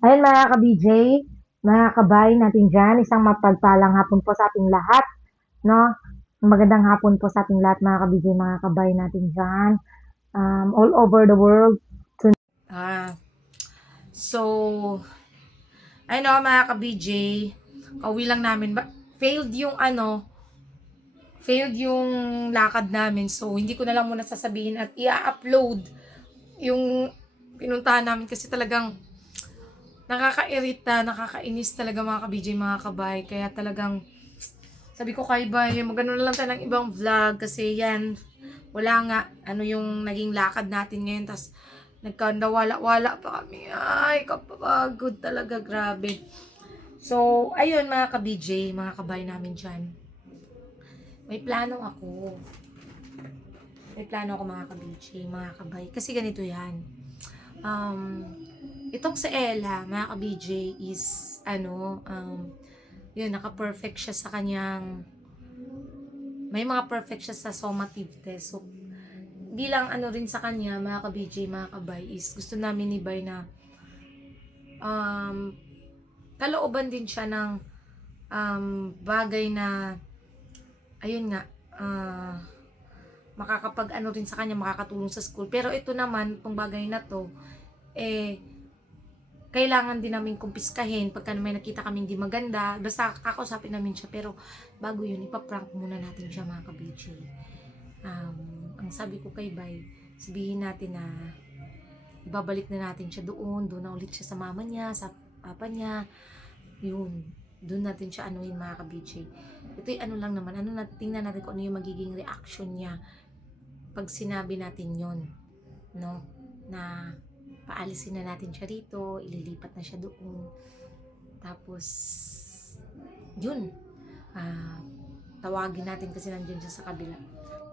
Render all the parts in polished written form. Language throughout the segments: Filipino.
Ayun mga ka-BJ, mga kabayan natin dyan, isang mapagpalang hapon po sa ating lahat, no? Magandang hapon po sa ating lahat mga ka-BJ, mga kabayan natin dyan, all over the world. Ah, so, ayun mga ka-BJ, kauwi lang namin, failed yung failed yung lakad namin. So, hindi ko na lang muna sasabihin at i-upload yung pinuntahan namin kasi talagang nakakairita, nakakainis talaga mga ka-BJ, mga kabay. Kaya talagang sabi ko kay Bay, magano na lang tayo ng ibang vlog kasi yan, wala nga, ano yung naging lakad natin ngayon. Tapos, nagkandawala-wala pa kami. Ay, kapagod talaga, grabe. So, ayun mga ka-BJ, mga kabay namin dyan. May plano ako. May plano ako mga ka-BJ, mga kabay. Kasi ganito yan. Um, itong sa Ella, mga ka-BJ, is, yun, naka-perfect siya sa kanyang, may mga perfect siya sa summative test. So, bilang ano rin sa kanya, mga ka-BJ, mga kabay, is gusto namin ni Bay na, um, kalooban din siya ng, bagay na, ayun nga, makakapag ano rin sa kanya, makakatulong sa school. Pero ito naman, itong bagay na to, eh, kailangan din namin kumpiskahin pagka may nakita kaming di maganda. Basta kakausapin namin siya. Pero bago yun, ipaprank muna natin siya mga ka-BJ. Ang sabi ko kay Bay, sabihin natin na ibabalik na natin siya doon na ulit siya sa mama niya, sa papa niya, yun, doon natin siya anuhin mga ka-BJ. Ito'y ano lang naman, tingnan natin kung ano yung magiging reaction niya pag sinabi natin yon, no, na paalisin na natin siya rito, ililipat na siya doon. Tapos, yun, ah, tawagin natin kasi nandiyan siya sa kabila.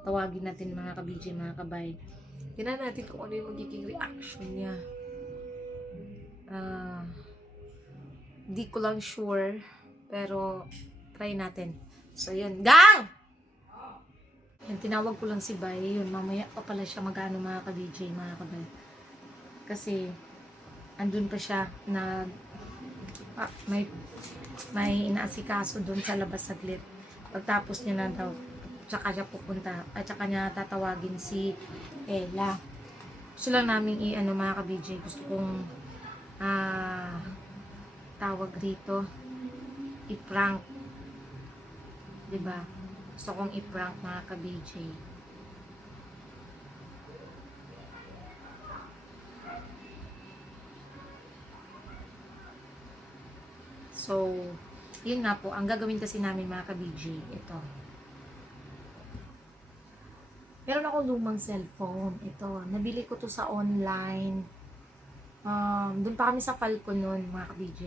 Tawagin natin mga ka-BJ, mga kabay. Tingnan natin kung ano yung magiging reaction niya. Ah, di ko lang sure, pero try natin. So, yun. Gang! Yan, tinawag ko lang si Bay. Yun, mamaya pa pala siya mag-ano mga ka-DJ, mga kabay. Kasi, andun pa siya na may inaasikaso dun sa labas saglit. Pagtapos niya na daw, tsaka siya pupunta, at tsaka niya tatawagin si Ella. Gusto lang namin i-ano mga ka-BJ, gusto kong tawag rito, i-prank, 'di ba? Gusto kong i-prank mga ka-BJ. So, yun nga po, ang gagawin kasi namin mga ka-BJ, ito. Meron ako lumang cellphone. Ito, nabili ko to sa online. Doon pa kami sa Falcon noon, mga ka-BJ.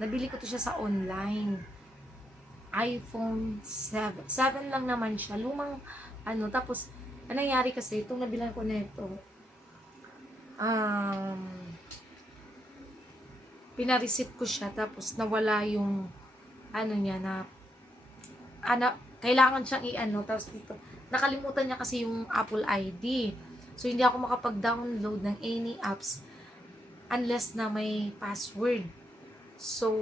Nabili ko to siya sa online. iPhone 7. 7 lang naman siya. Lumang, tapos, anong nangyari kasi, itong nabilan ko na ito, pinareceipt ko siya, tapos nawala yung, niya, kailangan siyang i-ano, tapos dito, nakalimutan niya kasi yung Apple ID. So, hindi ako makapag-download ng any apps unless na may password. So,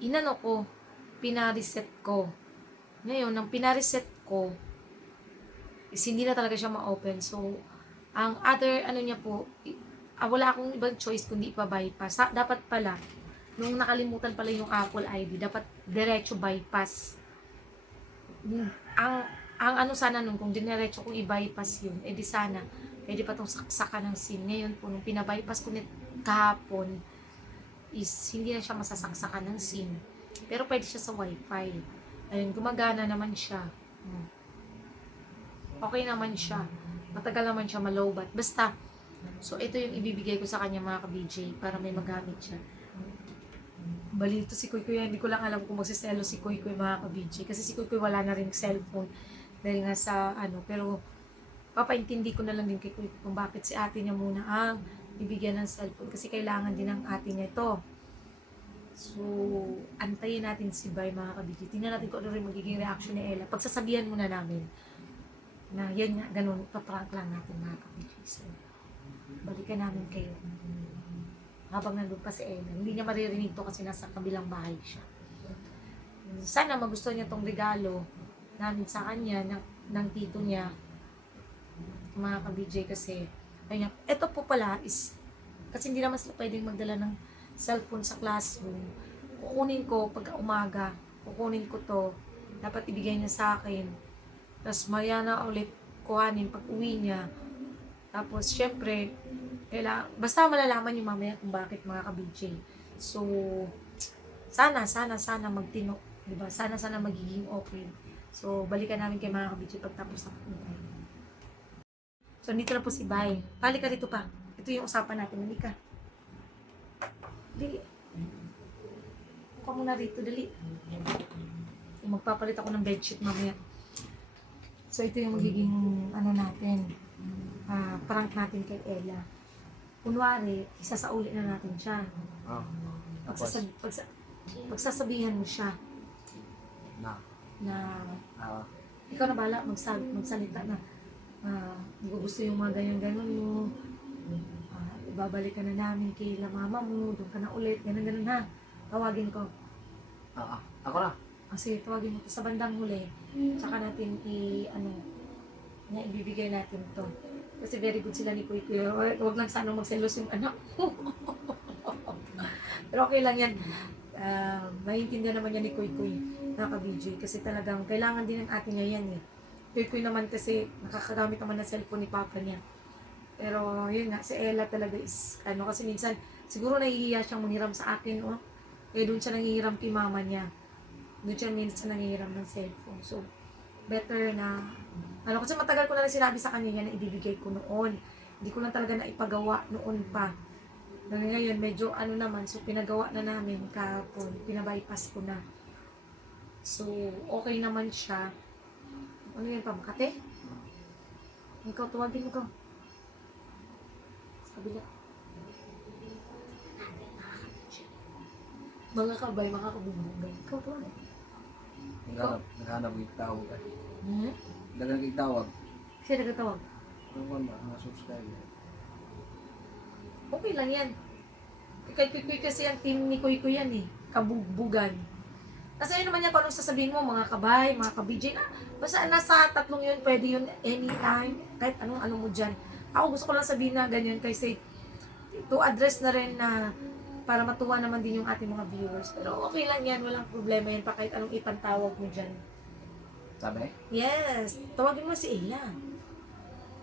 inano ko, pinareset ko. Ngayon, nang pinareset ko, is hindi na talaga siya ma-open. So, ang other, niya po, wala akong ibang choice kundi ipa-bypass. Dapat pala, nung nakalimutan pala yung Apple ID, dapat diretso bypass. Ang, ang ano sana nun, kung diretso kong i-bypass yun, edi sana, pwede pa itong saksakan ng SIM. Ngayon po, nung pina-bypass ko kahapon, is hindi na siya masasaksakan ng SIM. Pero pwede siya sa wifi. Ayun, gumagana naman siya. Okay naman siya. Matagal naman siya malobat. Basta, so ito yung ibibigay ko sa kanya mga ka-BJ para may magamit siya. Balito si Kuy Kuy, hindi ko lang alam kung magsiselo si Kuy Kuy mga ka-BJ. Kasi si Kuy Kuy wala na rin cellphone. Dahil nga sa pero papaintindi ko na lang din kay Kuy kung bakit si ate niya muna ang bibigyan ng cellphone. Kasi kailangan din ng ate niya ito. So, antayin natin si Bay mga ka-BJ. Tingnan natin kung ano rin magiging reaction ni Ella. Pagsasabihan muna namin na yan nga, ganun, paprank lang natin mga ka-BJ. So, balikan namin kayo. habang nandun pa si Ella. Hindi niya maririnig to kasi nasa kabilang bahay siya. Sana magustuhan niya tong regalo namin sa kanya, ng tito niya, mga ka-BJ, kasi kanya, ito po pala is, kasi hindi naman sila pwedeng magdala ng cellphone sa classroom. Kukunin ko pagka umaga, kukunin ko to, dapat ibigay niya sa akin. Tapos maya na ulit kuhanin pag uwi niya. Tapos syempre, basta malalaman niyo mamaya kung bakit, mga ka-BJ. So, sana magtino, di ba? Sana magiging okay. So, balikan namin kay mga ka-BJ pagtapos ng pagpunta. So, dito na po si Bay. Pali ka dito pa. Ito yung usapan natin. Dali ka. Dali. Huwag muna rito. Dali. Magpapalit ako ng bedsheet mamaya. So, ito yung magiging natin. Prank natin kay Ella. Kunwari, isasauli na natin siya. Pagsasabihan mo siya na ikaw na bala, magsalita na. Hindi ko gusto yung mga ganyan-ganon mo. Ibabalik ka na namin kay mama mo, doon ka na ulit, ganun-ganon ha. Tawagin ko. Ako na. Kasi tawagin mo to sa bandang huli. Tsaka natin ibibigay natin to. Kasi very good sila ni Kuy Kuy. Huwag lang sana magselos yung anak. Pero okay lang yan. Maintindihan naman yan ni Kuy Kuy, naka-BJ. Kasi talagang kailangan din ng atin niya yan eh. Kuy Kuy naman kasi nakakagamit naman ng cellphone ni Papa niya. Pero yun nga, si Ella talaga is, kasi minsan, siguro nahihiya siyang manghiram sa akin, doon siya nanghihiram kay mama niya. Doon siya minsan nanghihiram ng cellphone. So, better na, kasi matagal ko na rin sinabi sa kanya yan na ibibigay ko noon. Hindi ko lang talaga naipagawa noon pa. Ngayon, medyo naman, so pinagawa na namin kahapon, pinabypass ko na. So, okay naman siya. Ano yan pa, Makate? Ikaw, tuwagin mo ka. Sa kabila. Mga kabay, mga kabubugay. Ikaw, tuwagin. Naghanap yung tawag. Hmm? Tawag. Siya nagtatawag. Mga subscriber. Okay lang yan. Kay Kuy kasi ang team ni Kuy Kuy yan eh. Kabugbugan. Kasi yun naman yan, kung anong sasabihin mo, mga kabay, mga ka-BJ, basta nasa tatlong yun, pwede yun anytime, kahit anong mo dyan. Ako gusto ko lang sabihin na ganyan kasi to address na rin na para matuwa naman din yung ating mga viewers. Pero okay lang yan, walang problema yan pa kahit anong ipantawag mo dyan. Sabi? Yes, tawagin mo si Ella.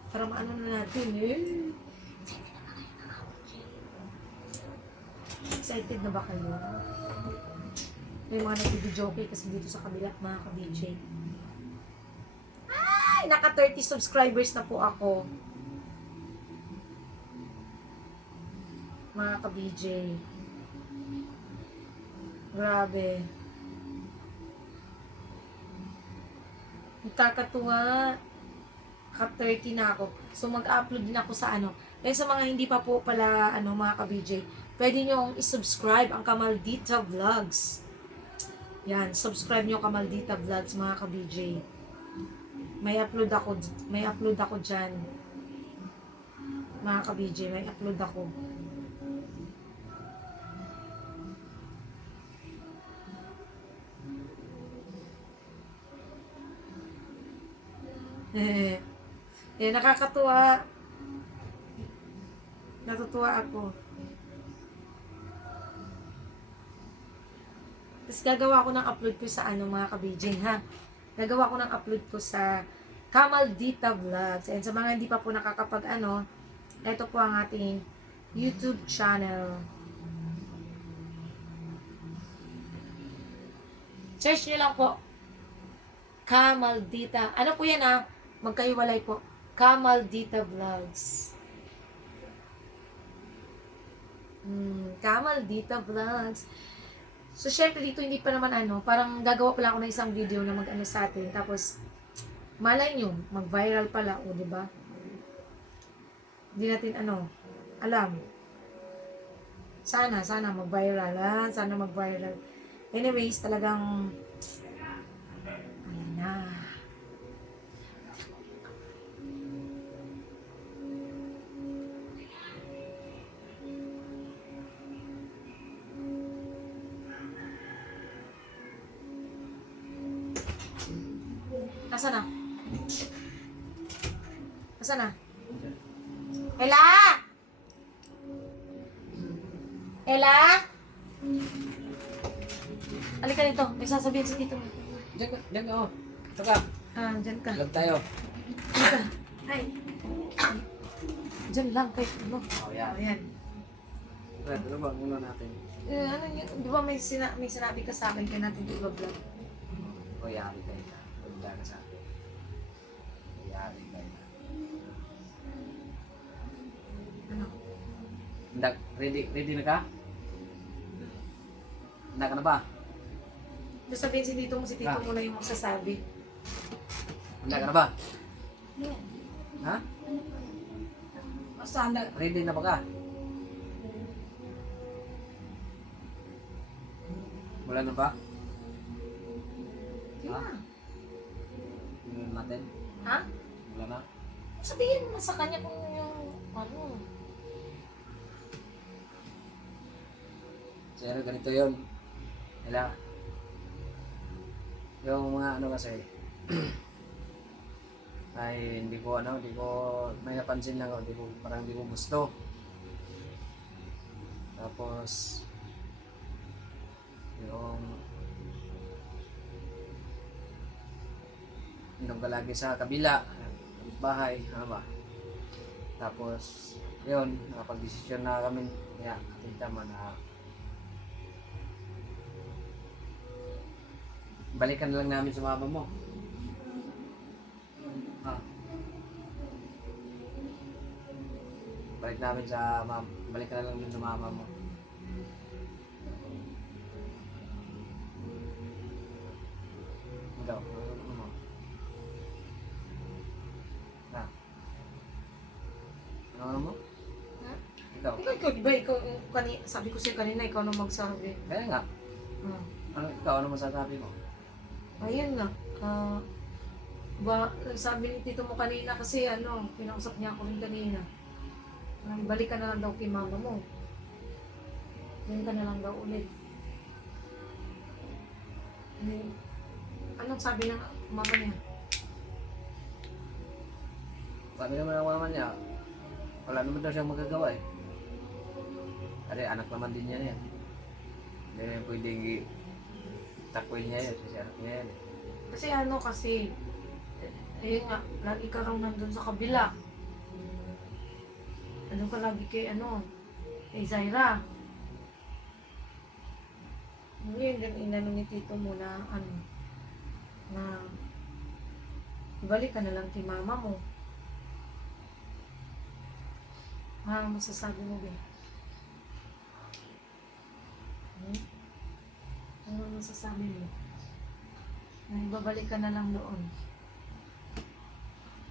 Para maano na natin eh. Excited na ba kayo? May mga nag-video-joke kasi dito sa kabila, mga ka-BJ. Ay! Naka 30 subscribers na po ako. Mga ka-BJ. Grabe. Nagkakatuwa. Naka 30 na ako. So, mag-upload din ako sa Kaya sa mga hindi pa po pala, mga ka-BJ, pwede nyo i-subscribe ang Kamaldita Vlogs. Yan, subscribe nyo Kamaldita Vlogs, mga ka-BJ. May upload ako dyan. Mga ka-BJ, may upload ako. Nakakatuwa. Natutuwa ako. Tapos gagawa ko ng upload ko sa mga ka-BJ, ha? Gagawa ko ng upload ko sa Kamaldita Vlogs. And sa mga hindi pa po ito po ang ating YouTube channel. Search nyo lang po. Kamaldita. Ano po yan, ha? Magkahiwalay po. Kamaldita Vlogs. Kamaldita Vlogs. So, syempre dito hindi pa naman parang gagawa pala ako ng isang video na sa atin. Tapos, malay nyo, mag-viral pala, di ba? Hindi natin alam. Sana mag-viral, ha? Sana mag-viral. Anyways, talagang, ayan na. Asa na? Asa na? Ella! Ella! Halika dito. May sasabihin si Tito mo. Diyan ka, oh. Ito ka. Dyan ka. Vlog tayo. Dito. Ay. Dyan lang kayo. Ano? Oh, yan. Ayan. Fred, ano ba? Muna natin. Ano yun? Di ba may sinabi ka sa akin kaya natin i-vlog? O, yari kayo na. Punta ka sa akin. Yari kayo na. Ano? Ready na ka? Handa ka na ba? Gusto sabihin si Tito mo na yung magsasabi. Handa ka na ba? Ayan. Ha? Basta handa. Ready na ba ka? Wala na ba? Di ba? Wala na natin? Ha? Wala na? Sabihin mo na sa kanya kung yung ano. Sir, ganito yun. Wala. Yung mga ano kasi, ay hindi ko may napansin lang ako, parang hindi ko gusto. Tapos, yung ka lagi sa kabila, bahay, ano ba? Tapos, yun, nakapag-desisyon na kami, kaya kita man na balikan na lang namin sa mama mo. Balik na lang namin sa mama mo. Ikaw, ano mo? Ano mo? Ha? Ikaw. Ikaw, di ba? Sabi ko sa'yo kanina, ikaw na magsabi. Kaya nga. Ikaw, ano masasabi mo? Ayun nga. Sabi ni Tito mo kanina kasi pinausap niya ako rin kanina. Balik ka na lang daw kay mama mo. Yan ka na lang daw ulit. Anong sabi ng mama niya? Sabi naman ng mama niya, wala naman daw siyang magagawa eh. Kasi anak naman din niya yan. Hindi pwedeng takwil niya yan kasi anak niya yan. Kasi ayun nga, lagi ka raw nandun sa kabila. Ano ka lagi kay Zaira. Ngayon din inano ni Tito mo na na ibalik ka na lang kay mama mo. Masasabi mo ba? Ano masasabi mo? Na ibabalik ka na lang doon.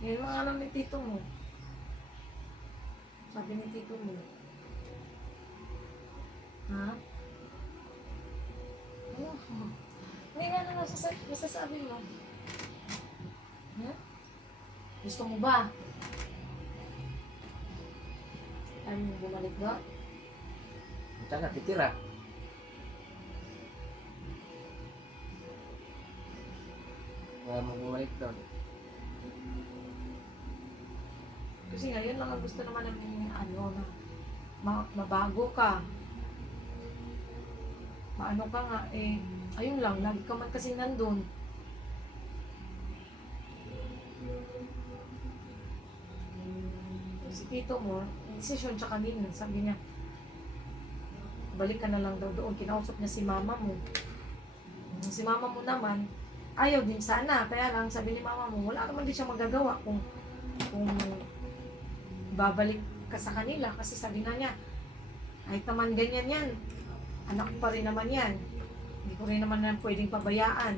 Yan mga alam ni Tito mo. Sabi ni Tito mo. Ha? Hindi nga na masasabi mo. Ha? Gusto mo ba? Ayaw mo bumalik doon? Tsaka titira. Wala mo bumalik doon. Kasi ngayon lang ang gusto naman namin na mabago ka. Maano ka nga ayun lang, lagi ka man kasi nandun. Si Tito mo, desisyon siya kanina, sabi niya, balik ka na lang daw doon. Kinausap niya si mama mo. Si mama mo naman, ayaw din sana. Kaya lang, sabi ni mama mo, wala naman din siya magagawa kung babalik ka sa kanila. Kasi sabi nga niya, kahit naman ganyan yan, anak ko pa rin naman yan. Hindi ko rin naman yan pwedeng pabayaan.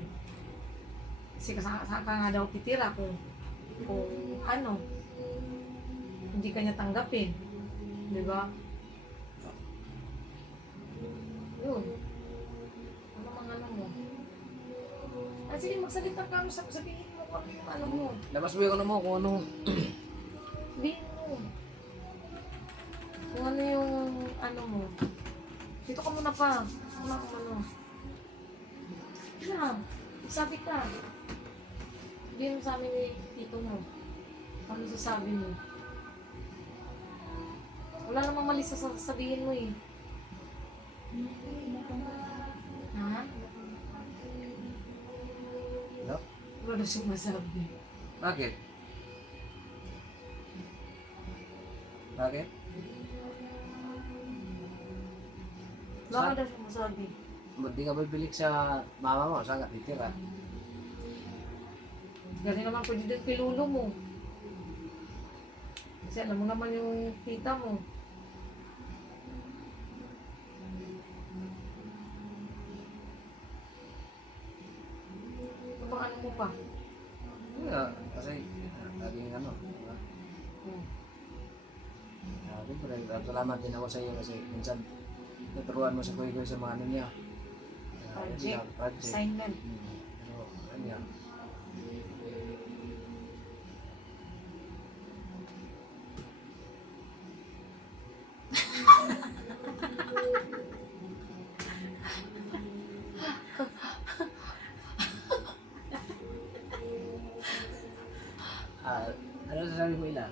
Kasi saan ka nga daw titira kung hindi ka niya tanggapin. Di ba? Yun. Ano mga mo? Sige, magsalita ka. Sabihin mo kung ano mo. Labas mo yung ano mo, kung ano. Sabihin mo. Kung ano yung mo. Dito ka muna pa. Ano. Sabi ka. Hindi mo sa amin ni tito mo. Ano sasabi mo? Wala namang mali sa sasabihin mo eh. Ha? No? Wala siyang masabi. Bakit? Bakit? Wala daw siyang masabi. Hindi ka bibilik sa mama mo, saan ka titira? Galing naman pwede doon kay lulo mo. Kasi alam mo naman yung tita mo. Ano ano mo pa? Kasi laging ano, diba? Hmm. Siyempre, salamat din ako sa iyo kasi minsan naturuan mo sa kuya sa mga ano niya. Project, assignment. Pero, ano yan? Ano sasabi mo ila?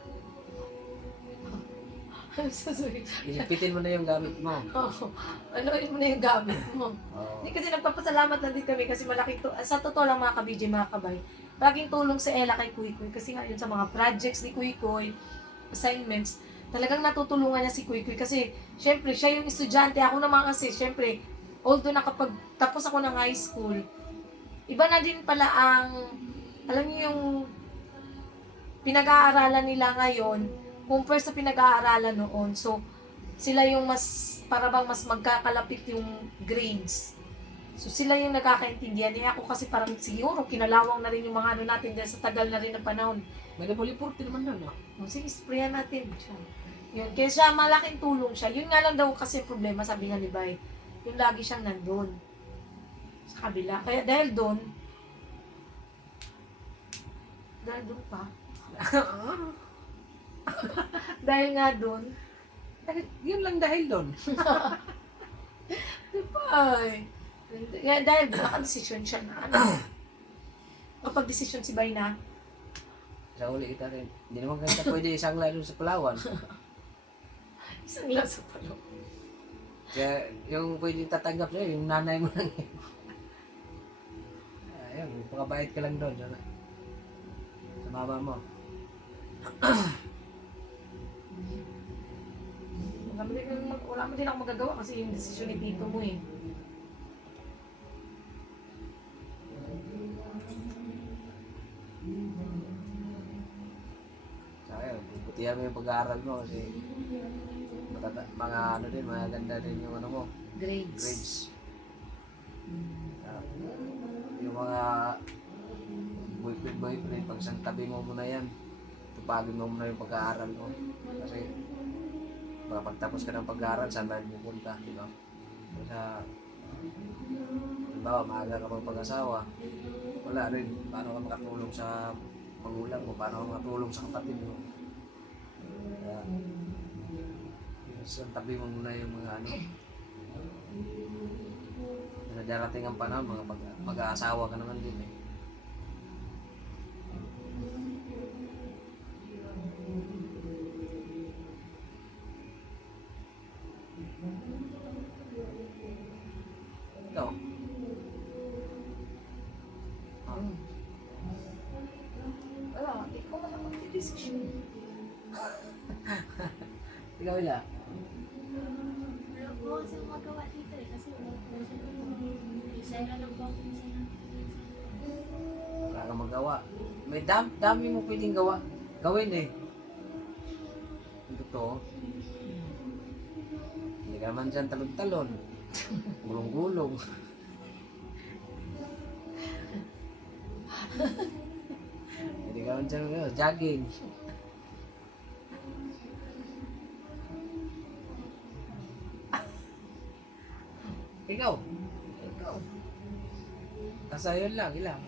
Ano sasabihin? Ilipitin mo na yung gamit mo. Oo. Ano mo na yung gamit mo? Oo. Hindi kasi nagpapasalamat na din kami kasi malaking sa totoo lang mga ka-BJ, mga kabay. Laging tulong si Ella kay Kuy Kuy kasi nga yun sa mga projects ni Kuy Kuy, assignments, talagang natutulungan niya si Kuy Kuy kasi syempre siya yung estudyante, ako naman kasi syempre although nakapagtapos ako ng high school, iba na din pala ang, alam niyo yung pinag-aaralan nila ngayon compare sa pinag-aaralan noon. So, sila yung mas, para bang mas magkakalapit yung grades. So, sila yung nakakaintindihan. Eh ako kasi parang siguro kinalawang na rin yung mga ano natin dahil sa tagal na rin ng panahon. May napulipurti naman na, no? O, sige, sprayan natin siya. Yun. Kaya siya, malaking tulong siya. Yun nga lang daw kasi problema, sabi nga ni Bay. Yung lagi siyang nandun. Sa kabila. Kaya dahil doon pa. Dahil nga doon, Yun lang dahil doon. ay, dahil nakadesisyon siya na ano. Kapag desisyon si Bay na, Sa uli kita rin. Hindi naman kita pwede isang lalo sa Palawan. isang lasa pa lang. Kaya yung pwede tatanggap sa'yo, yung nanay mo lang yun. Ayun, pagkabayad ka lang doon. Sa mama mo. Wala mo din ako magagawa kasi yung desisyon ni tito mo eh. Sa akin, puputihan mo yung pag-aaral mo kasi mga ano din, maganda din yung ano mo, Grades. grades. Yung mga boyfriend, pag santabi mo muna yan, tupagin mo muna yung pag-aaral mo. Kasi pagtapos ka ng pag-aaral, saan ba pupunta, di ba? Sa, halimbawa, maaga ka pag-asawa, wala rin, paano ka makatulong sa magulang mo, paano ka makatulong sa kapatid mo. Kaya, santabi mo muna yung mga ano, na darating ang panahon, mga mag-aasawa ka naman din eh. Ikaw? Wala, ikaw na lang mag-decision. Ikaw ila? Wala po kasi magawa dito eh, kasi wala po isa na lang po ako minsan na. Wala kang magawa. May dami mo pwedeng gawin eh. Yung totoo. Hindi ka naman dyan talon-talon. Gulong-gulong. Hindi ka naman dyan jogging. Ikaw? Ikaw. Kasayon lang, ilang.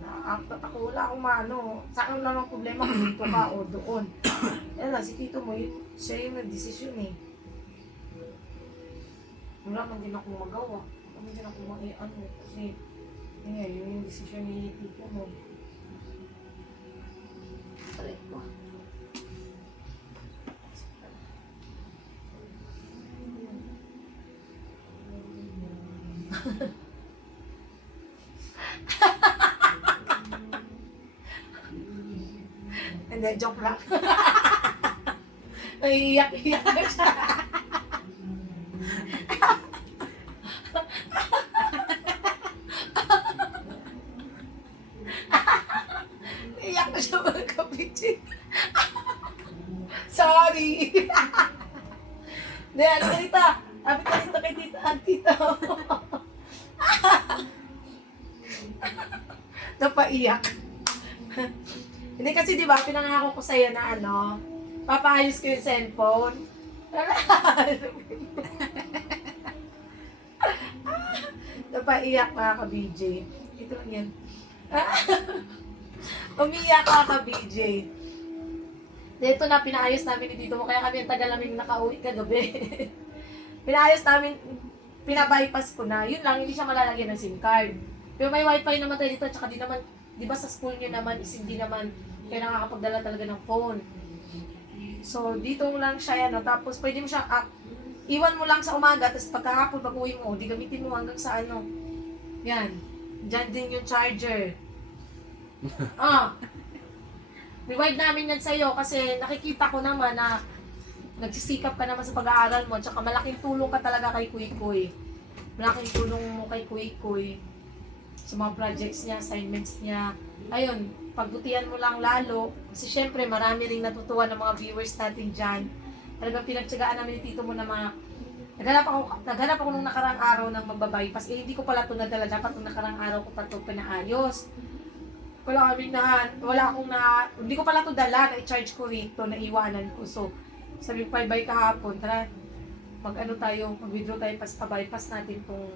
Nakakapit ako, wala akong maano. Sa akin lang ang problema kung dito ka o doon. Yan lang, si tito mo, siya yung nag-desisyon eh. Wala man din akong magawa. Wala man din akong ano. Kasi Ayan, yun yung desisyon ni Tito mo. Aray ko. Hindi, joke lang. Naiiyak-iyak na siya. Naiiyak na siya mga kapitsin. Sorry. Hindi, ano ka dito? Lapit ka dito kay tita at tito. Napaiyak. Hindi kasi di ba pinangako ko sa'yo na ano, papaayos ko yung cellphone. Napaiyak mga ka-BJ. Ito lang yan. Umiyak mga ka-BJ. Dito na pinaayos namin ni Tito mo, kaya kami ang tagal namin nakauwi kagabi. Pinaayos namin, pinabypass ko na. Yun lang, hindi siya malalagyan ng SIM card. Pero may wifi naman tayo dito, tsaka di naman, di ba sa school nyo naman, is hindi naman kayo nakakapagdala talaga ng phone. So, dito lang siya yan, no? Tapos pwede mo siya, iwan mo lang sa umaga, tapos pagkahapon, pag-uwi mo, di gamitin mo hanggang sa ano. Yan. Diyan din yung charger. Reward namin yan sa'yo kasi nakikita ko naman na nagsisikap ka naman sa pag-aaral mo, tsaka malaking tulong ka talaga kay Kuy Kuy. Malaking tulong mo kay Kuy Kuy sa mga projects niya, assignments niya. Ayun, pagbutihan mo lang lalo. Kasi syempre, marami ring natutuwa ng mga viewers natin dyan. Talagang pinagtsagaan namin ni Tito mo na mga... Naghanap ako nung nakarang araw ng magbabypass. Hindi ko pala ito nadala. Dapat nung nakarang araw ko pa ito pinaayos. Hindi ko pala ito dala. Na-charge ko rito, naiwanan ko. So, sabi ko, bye-bye kahapon. Tara, mag-withdraw tayo, pa-bypass natin itong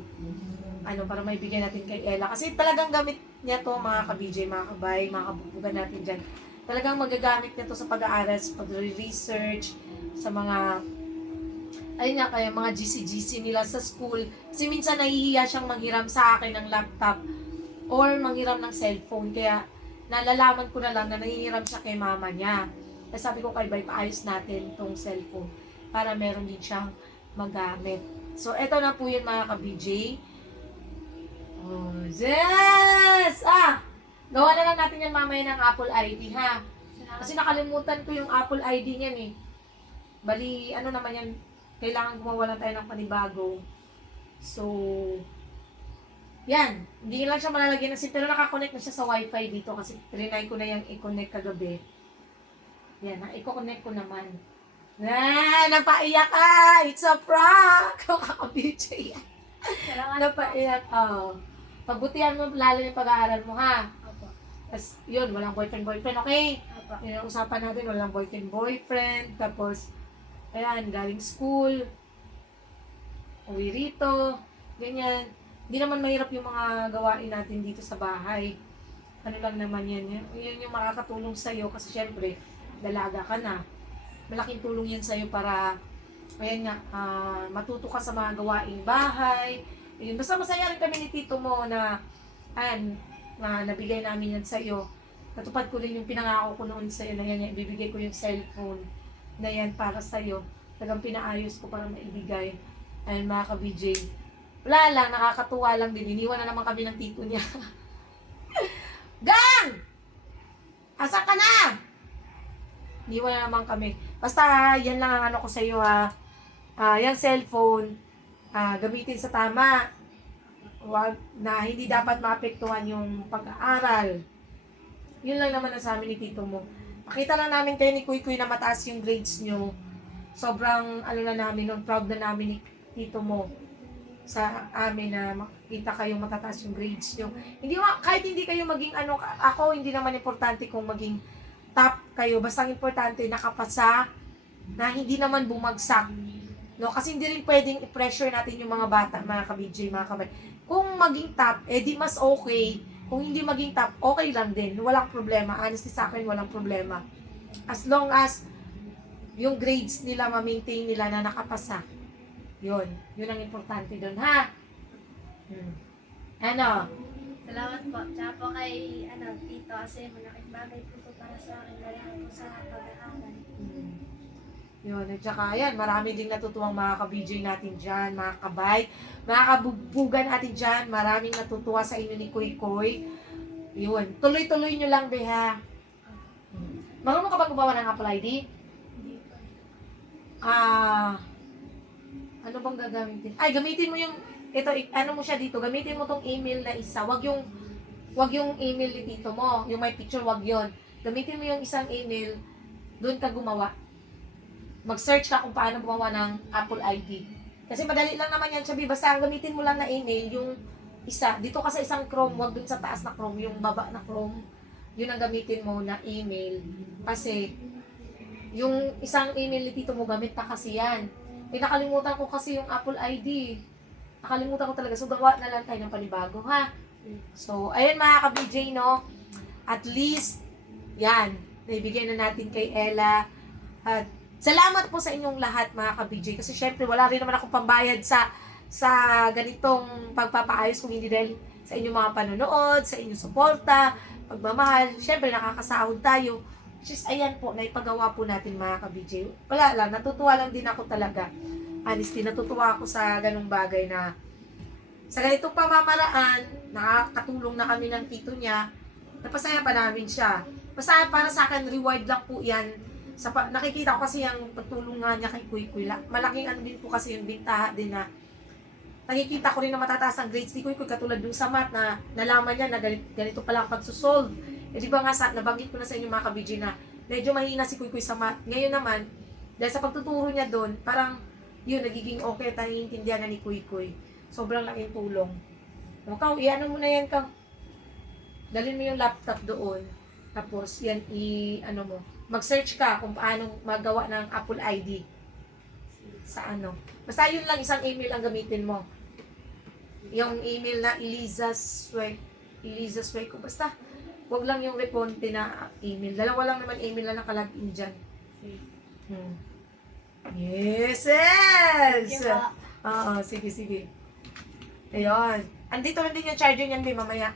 para may bigyan natin kay Ella. Kasi talagang gamit niya to mga ka-BJ, mga kabay, mga kabubugan natin dyan. Talagang magagamit niya to sa pag-aaral, sa pag-research, sa mga mga GC-GC nila sa school. Kasi minsan nahihiya siyang manghiram sa akin ng laptop or manghiram ng cellphone. Kaya nalalaman ko na lang na nahihiram siya kay mama niya. Kaya sabi ko kay Bay, paayos natin tong cellphone para meron din siyang magamit. So, eto na po yun mga ka-BJ. Oh, yes! Gawa na lang natin yan mamaya ng Apple ID, ha? Kasi nakalimutan ko yung Apple ID niyan, eh. Bali, naman yan, kailangan gumawa lang tayo ng panibago. So, yan. Hindi lang siya malalagyan ng SIM, pero nakakonect na siya sa wifi dito kasi trinay ko na yung i-connect kagabi. Yan, i-connect ko naman. Napaiyak ka! It's a prank! Kakabitch yan. Napaiyak. Pagbutihan mo lalo yung pag-aaral mo, ha? Opo. Tapos, yun, walang boyfriend, okay? Opo. Yun ang usapan natin, walang boyfriend. Tapos, ayan, galing school. Uwi rito. Ganyan. Hindi naman mahirap yung mga gawain natin dito sa bahay. Ano lang naman yan. Yan yung makakatulong sa'yo kasi syempre, dalaga ka na. Malaking tulong yan sa'yo para, ayan nga, matuto ka sa mga gawaing bahay. Yun, basta masaya rin kami ni Tito mo na, nabigay namin yan sa'yo. Natupad ko din yung pinangako ko noon sa'yo na yan, ibibigay ko yung cellphone na yan para sa'yo. Talagang pinaayos ko para maibigay. Ayun mga ka-BJ. Wala lang, nakakatuwa lang din. Iniwan na naman kami ng tito niya. Gang! Asa ka na? Iniwan na naman kami. Basta, yan lang ang ko sa'yo, ha. Yung cellphone, gamitin sa tama. Wag na hindi dapat maapektuhan yung pag-aaral. Yun lang naman ang sa amin ni Tito mo. Pakita lang namin kayo ni Kuy Kuy na mataas yung grades nyo. Sobrang na namin, proud na namin ni Tito mo sa amin na makita kayong matataas yung grades nyo. Kahit hindi kayo maging ako hindi naman importante kung maging top kayo. Basta importante nakapasa na hindi naman bumagsak. No, kasi hindi rin pwedeng i-pressure natin yung mga bata, mga ka-BJ, mga kabay. Kung maging top, di mas okay. Kung hindi maging top, okay lang din. Walang problema. Honestly sa akin, walang problema. As long as yung grades nila, ma-maintain nila na nakapasa. Yun ang importante doon, ha? Ano? Salamat po. Tsaka po kay Tito kasi malaking bagay po ito para sa akin. Lalo po sa pag-aaral. Yun, at saka yan, marami ding natutuwang mga ka-BJ natin dyan, mga kabay, mga kabugbugan natin dyan, maraming natutuwa sa inyo ni Kuy Kuy. Yun, tuloy-tuloy nyo lang, Beha. Marunong ka ba gumawa ng Apple ID? Hindi po. Ano bang gagamitin? Ay, gamitin mo yung, ito, ano mo siya dito, gamitin mo tong email na isa, wag yung email ni tito mo, yung may picture, wag yon. Gamitin mo yung isang email, doon ka gumawa. Mag-search ka kung paano gumawa ng Apple ID. Kasi madali lang naman yan, sabi, basta gamitin mo lang na email, yung isa, dito ka sa isang Chrome, wag dun sa taas na Chrome, yung baba na Chrome, yun ang gamitin mo na email. Kasi, yung isang email ni tito mo, gamit na kasi yan. Nakalimutan ko kasi yung Apple ID. Nakalimutan ko talaga. So, gawa na lang tayo ng panibago, ha? So, ayan mga ka-BJ, no? At least, yan. Naibigay na natin kay Ella. At salamat po sa inyong lahat, mga ka-BJ. Kasi syempre, wala rin naman akong pambayad sa ganitong pagpapaayos kung hindi dahil sa inyong mga panonood, sa inyong suporta, pagmamahal. Syempre, nakakasahod tayo. Which is, ayan po, naipagawa po natin mga ka-BJ. Wala lang, natutuwa lang din ako talaga. Honestly, natutuwa ako sa ganung bagay na sa ganitong pamamaraan, nakakatulong na kami ng tito niya, napasaya pa namin siya. Basta para sa akin, reward lang po yan. Nakikita ko kasi yung pagtulong nga niya kay Kuy Kuy. Malaking ano din po kasi yung bintaha din na nakikita ko rin na matataas ang grades ni Kuy Kuy katulad dun sa math na nalaman niya na ganito pala ang pagsusolve. Eh di ba nga nabanggit ko na sa inyo mga ka-BJ na medyo mahina si Kuy Kuy sa math. Ngayon naman, dahil sa pagtuturo niya doon, parang yun, nagiging okay at naiintindihan na ni Kuy Kuy. Sobrang laking tulong. O, Kang, iano mo na yan, Kang. Dalhin mo yung laptop doon. Tapos, yan, mag-search ka kung paano magawa ng Apple ID. Sa ano. Basta yun lang, isang email ang gamitin mo. Yung email na Eliza Sway ko. Basta, wag lang yung Reponte na email. Dalawa lang naman email na nakalagin dyan. Yes! Oo, sige. Ayun. Andito rin din yung charger niyan, mamaya.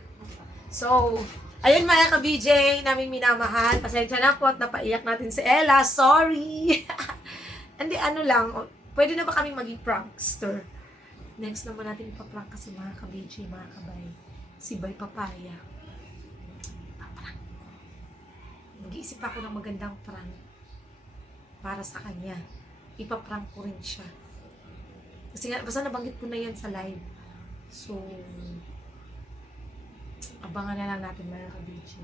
So, ayun mga ka-BJ, namin minamahal. Pasensya na po at napaiyak natin si Ella. Sorry! Hindi, ano lang. Pwede na ba kami maging prankster? Next naman natin ipaprank kasi mga ka-BJ, mga kabay. Si Bay Papaya. Paprank ko. Mag-iisip ako ng magandang prank para sa kanya. Ipaprank ko rin siya. Kasi nga, basta nabanggit ko na yan sa live. So, abangan na lang natin mga ka-BJ.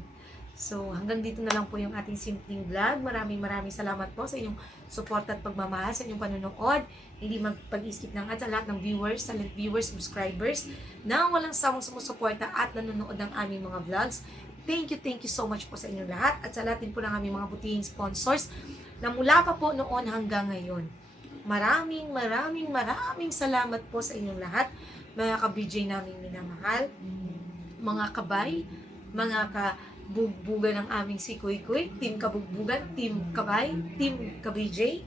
So, hanggang dito na lang po yung ating simpleng vlog. Maraming salamat po sa inyong support at pagmamahal, sa inyong panonood. Hindi magpag-skip ng ads sa lahat ng viewers, silent viewers, subscribers na walang sawang sumusuporta at nanonood ng aming mga vlogs. Thank you so much po sa inyong lahat at sa lahat din po ng aming mga butihing sponsors na mula pa po noon hanggang ngayon. Maraming salamat po sa inyong lahat, mga ka-BJ naming minamahal, mga kabay, mga kabugbugan ng aming si Kuy Kuy, Team Kabugbugan, Team Kabay, Team ka-BJ.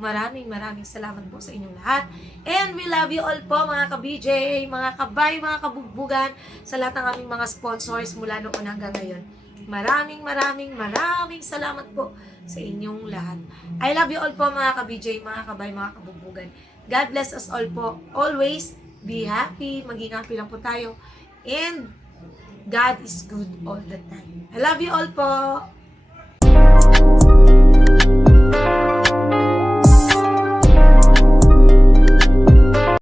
Maraming salamat po sa inyong lahat. And we love you all po mga ka-BJ, mga kabay, mga kabugbugan, sa lahat ng aming mga sponsors mula noon hanggang ngayon. Maraming salamat po sa inyong lahat. I love you all po mga ka-BJ, mga kabay, mga kabugbugan. God bless us all po. Always be happy. Maging happy lang po tayo. And God is good all the time. I love you all po.